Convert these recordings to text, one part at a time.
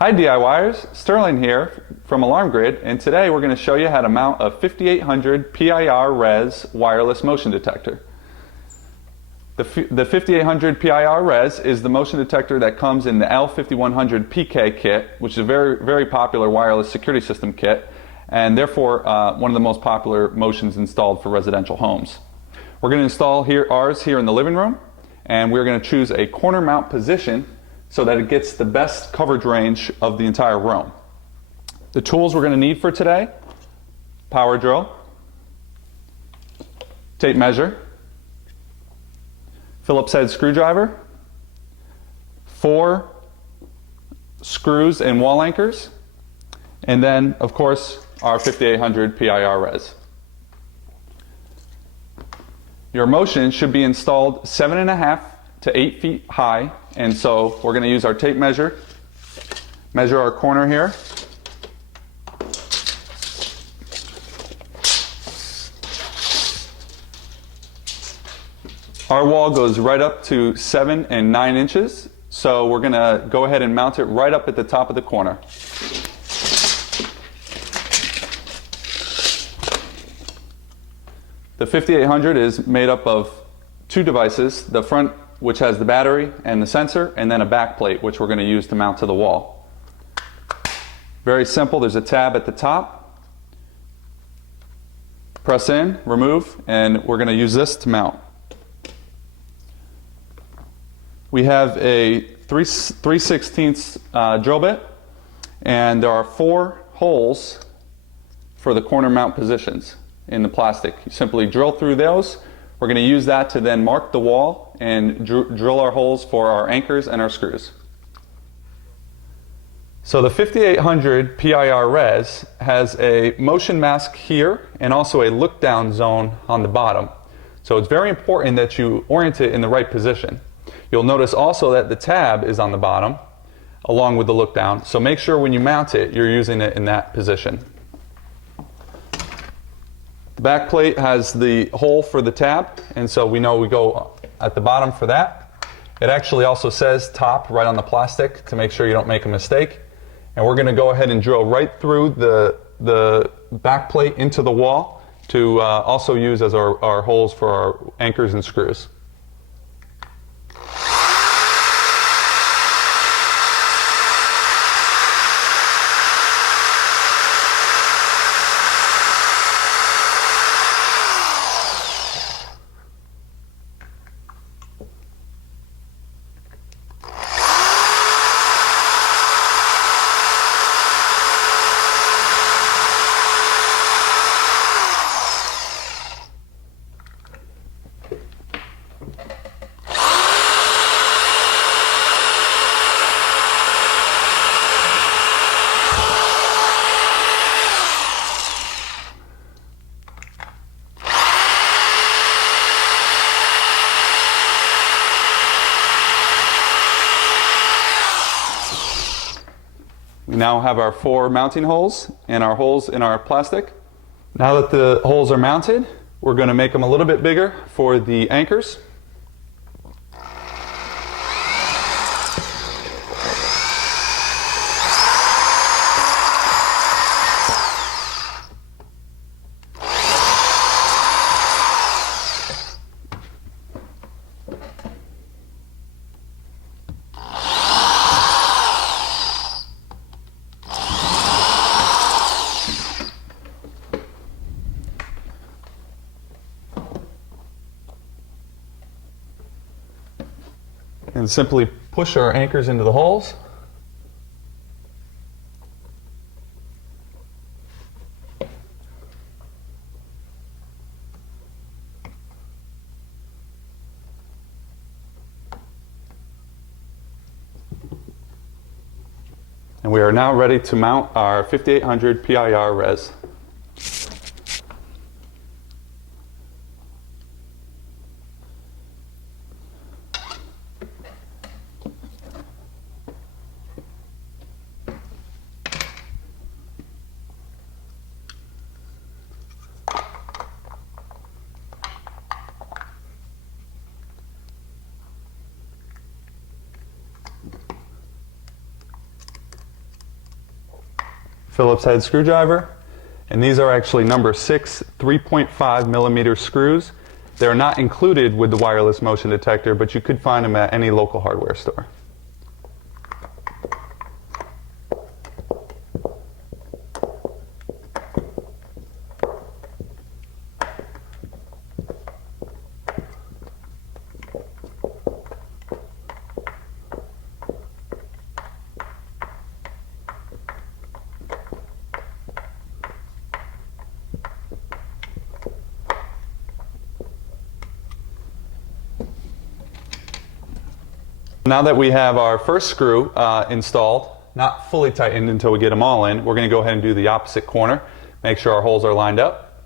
Hi DIYers, Sterling here from Alarm Grid, and today we're going to show you how to mount a 5800 PIR-RES wireless motion detector. The 5800 PIR-RES is the motion detector that comes in the L5100PK kit, which is a very popular wireless security system kit, and therefore one of the most popular motions installed for residential homes. We're going to install ours here in the living room, and we're going to choose a corner mount position so that it gets the best coverage range of the entire room. The tools we're going to need for today: power drill, tape measure, Phillips head screwdriver, 4 screws and wall anchors, and then of course our 5800 PIR-RES. Your motion should be installed 7.5 to 8 feet high, and so we're going to use our tape measure, measure our corner here. Our wall goes right up to 7 and 9 inches, so we're going to go ahead and mount it right up at the top of the corner. The 5800 is made up of 2 devices, the front, which has the battery and the sensor, and then a back plate, which we're going to use to mount to the wall. Very simple. There's a tab at the top. Press in, remove, and we're going to use this to mount. We have a 3/16 drill bit, and there are 4 holes for the corner mount positions in the plastic. You simply drill through those. We're going to use that to then mark the wall and drill our holes for our anchors and our screws. So the 5800 PIR-RES has a motion mask here and also a look down zone on the bottom. So it's very important that you orient it in the right position. You'll notice also that the tab is on the bottom along with the look down, so make sure when you mount it you're using it in that position. The back plate has the hole for the tab, and so we know we go at the bottom for that. It actually also says top right on the plastic to make sure you don't make a mistake. And we're going to go ahead and drill right through the back plate into the wall to also use as our holes for our anchors and screws. We now have our 4 mounting holes and our holes in our plastic. Now that the holes are mounted, we're going to make them a little bit bigger for the anchors. And simply push our anchors into the holes. And we are now ready to mount our 5800 PIR-RES. Phillips head screwdriver, and these are actually number 6 3.5 millimeter screws. They're not included with the wireless motion detector, but you could find them at any local hardware store. Now that we have our first screw installed, not fully tightened until we get them all in, we're going to go ahead and do the opposite corner. Make sure our holes are lined up.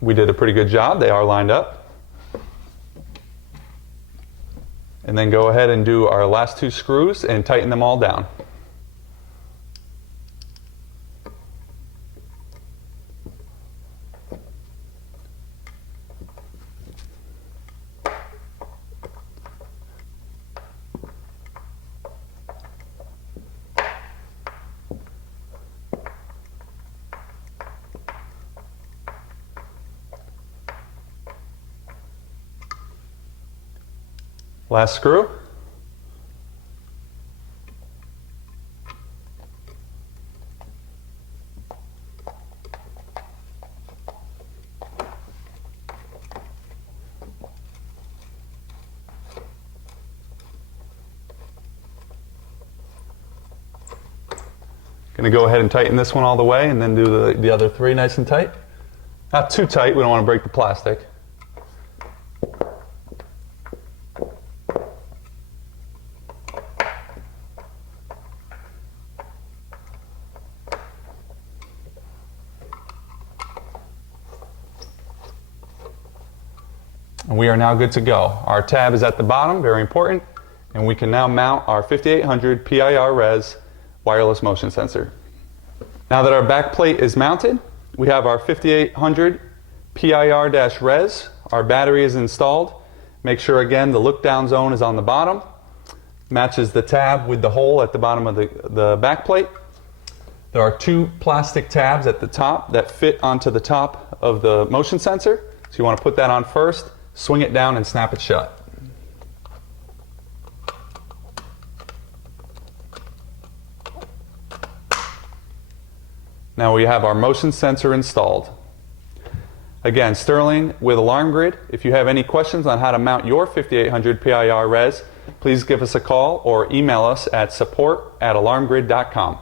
We did a pretty good job. They are lined up. And then go ahead and do our last 2 screws and tighten them all down. Last screw. Going to go ahead and tighten this one all the way and then do the other 3 nice and tight. Not too tight, we don't want to break the plastic. And we are now good to go. Our tab is at the bottom, very important, and we can now mount our 5800 PIR-RES wireless motion sensor. Now that our back plate is mounted, we have our 5800 PIR-RES. Our battery is installed. Make sure again the look down zone is on the bottom. Matches the tab with the hole at the bottom of the back plate. There are 2 plastic tabs at the top that fit onto the top of the motion sensor. So you want to put that on first, swing it down and snap it shut. Now we have our motion sensor installed. Again, Sterling with Alarm Grid. If you have any questions on how to mount your 5800 PIR-RES, please give us a call or email us at support@alarmgrid.com.